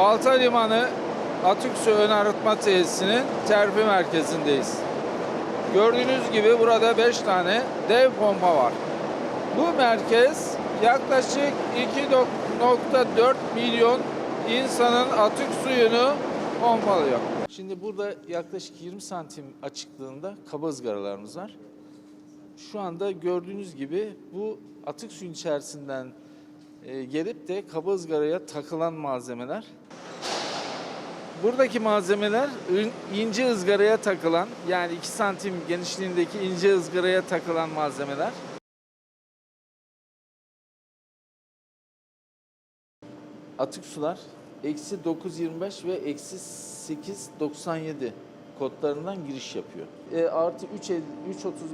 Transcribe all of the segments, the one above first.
Balta Limanı Atık Su Ön Arıtma Tesisinin terfi merkezindeyiz. Gördüğünüz gibi burada 5 tane dev pompa var. Bu merkez yaklaşık 2.4 milyon insanın atık suyunu pompalıyor. Şimdi burada yaklaşık 20 santim açıklığında kaba ızgaralarımız var. Şu anda gördüğünüz gibi bu atık suyun içerisinden e, gelip de kaba ızgaraya takılan malzemeler. Buradaki malzemeler ince ızgaraya takılan yani 2 santim genişliğindeki ince ızgaraya takılan malzemeler. Atık sular eksi 9.25 ve eksi 8.97 kodlarından giriş yapıyor. E, artı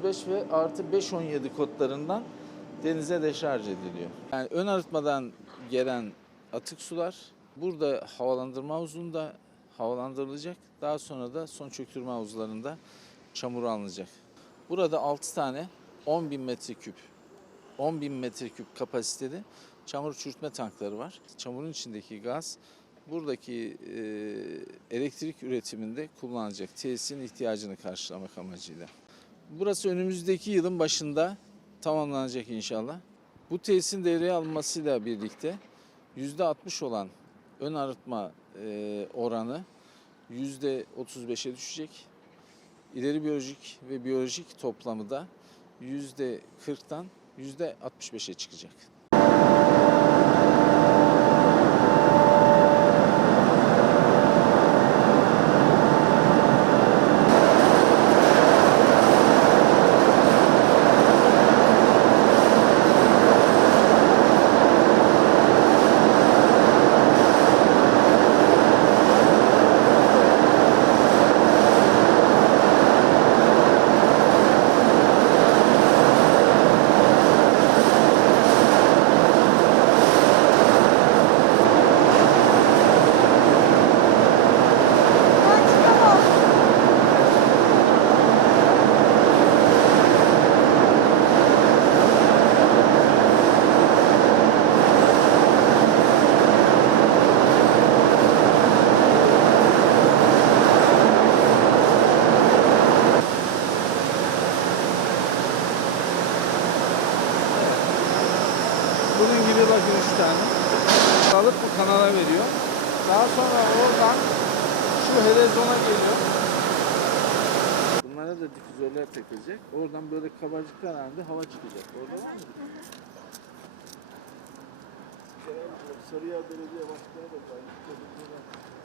3.35 ve artı 5.17 kodlarından denize deşarj ediliyor. Yani ön arıtmadan gelen atık sular burada havalandırma havuzunda havalandırılacak. Daha sonra da son çöktürme havuzlarında çamur alınacak. Burada 6 tane 10 bin metreküp 10 bin metreküp kapasiteli çamur çürütme tankları var. Çamurun içindeki gaz buradaki e, elektrik üretiminde kullanılacak tesisin ihtiyacını karşılamak amacıyla. Burası önümüzdeki yılın başında tamamlanacak inşallah. Bu tesisin devreye alınmasıyla birlikte %60 olan ön arıtma e, oranı %35'e düşecek. İleri biyolojik ve biyolojik toplamı da %40'tan %65'e çıkacak. Bunun gibi bakın üç tane. Alıp bu kanala veriyor. Daha sonra oradan şu helezona geliyor. Bunlara da difüzörler takılacak. Oradan böyle kabarcıklar halinde hava çıkacak. Orada var mı? Sarıyer Belediye Başkanı da geldi.